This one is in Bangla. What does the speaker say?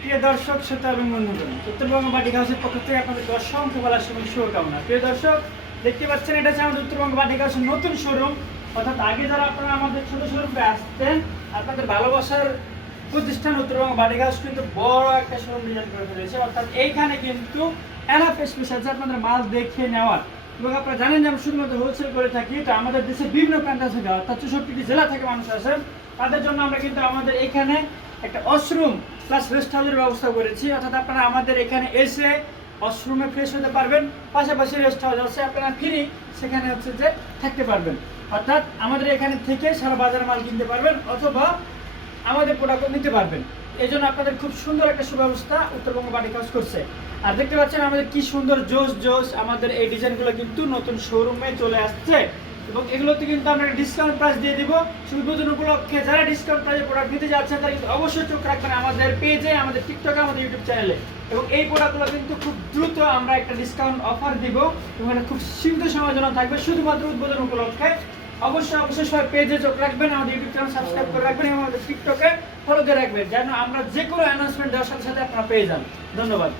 প্রিয় দর্শক শ্রোতা এবং বন্ধুগণ, উত্তরবঙ্গ বাটিক হাউসের পক্ষ থেকে আপনাদের অসংখ্য ভালোবাসা এবং শুভকামনা। প্রিয় দর্শক, দেখতে পাচ্ছেন এটা হচ্ছে আমাদের উত্তরবঙ্গ বাটিক হাউসের নতুন শোরুম। অর্থাৎ আগে যারা আপনারা আমাদের ছোট শোরুমে আসতেন, আপনাদের ভালোবাসার প্রতিষ্ঠান উত্তরবঙ্গ বাটিক হাউস কিন্তু বড় একটা শোরুম ডিজাইন করে ফেলেছে। অর্থাৎ এইখানে কিন্তু এনাফ স্পেস আছে আপনাদের মাল দেখে নেওয়ার। এবং আপনারা জানেন যে আমরা শুধুমাত্র হোলসেল করে থাকি। তো আমাদের দেশে বিভিন্ন প্রান্ত থেকে অর্থাৎ 64টি জেলা থেকে মানুষ আসেন, তাদের জন্য আমরা কিন্তু আমাদের এখানে একটা ওয়াশরুম প্লাস রেস্ট হাউসের ব্যবস্থা করেছি। অর্থাৎ আপনারা আমাদের এখানে এসে ওয়াশরুমে ফ্রেশ হতে পারবেন, পাশাপাশি রেস্ট হাউস আছে, আপনারা ফ্রি সেখানে হচ্ছে যে থাকতে পারবেন। অর্থাৎ আমাদের এখানে থেকে সারা বাজার মাল কিনতে পারবেন অথবা আমাদের প্রোডাক্ট নিতে পারবেন। এই জন্য আপনাদের খুব সুন্দর একটা সুব্যবস্থা উত্তরবঙ্গ বাটিক হাউস করছে। আর দেখতে পাচ্ছেন আমাদের কি সুন্দর জোস জোস আমাদের এই ডিজাইনগুলো কিন্তু নতুন শোরুমে চলে আসছে এবং এগুলোতে কিন্তু আমরা ডিসকাউন্ট প্রাইস দিয়ে দিব। শুধু পুজোর উপলক্ষে যারা ডিসকাউন্ট প্রাইসে প্রোডাক্ট নিতে যাচ্ছেন তারা কিন্তু অবশ্যই চোখ রাখবেন আমাদের পেজে, আমাদের টিকটকে, আমাদের ইউটিউব চ্যানেলে। এবং এই প্রোডাক্টগুলো কিন্তু খুব দ্রুত আমরা একটা ডিসকাউন্ট অফার দিব এবং এটা খুব সীমিত সময়ের জন্য থাকবে শুধুমাত্র উদ্বোধন উপলক্ষে। অবশ্যই সবাই পেজে চোখ রাখবেন, আমাদের ইউটিউব চ্যানেল সাবস্ক্রাইব করে রাখবেন এবং আমাদের টিকটকে ফলো করে রাখবেন, যেন আমরা যে কোনো অ্যানাউন্সমেন্ট দেওয়ার সাথে সাথে আপনারা পেয়ে যান। ধন্যবাদ।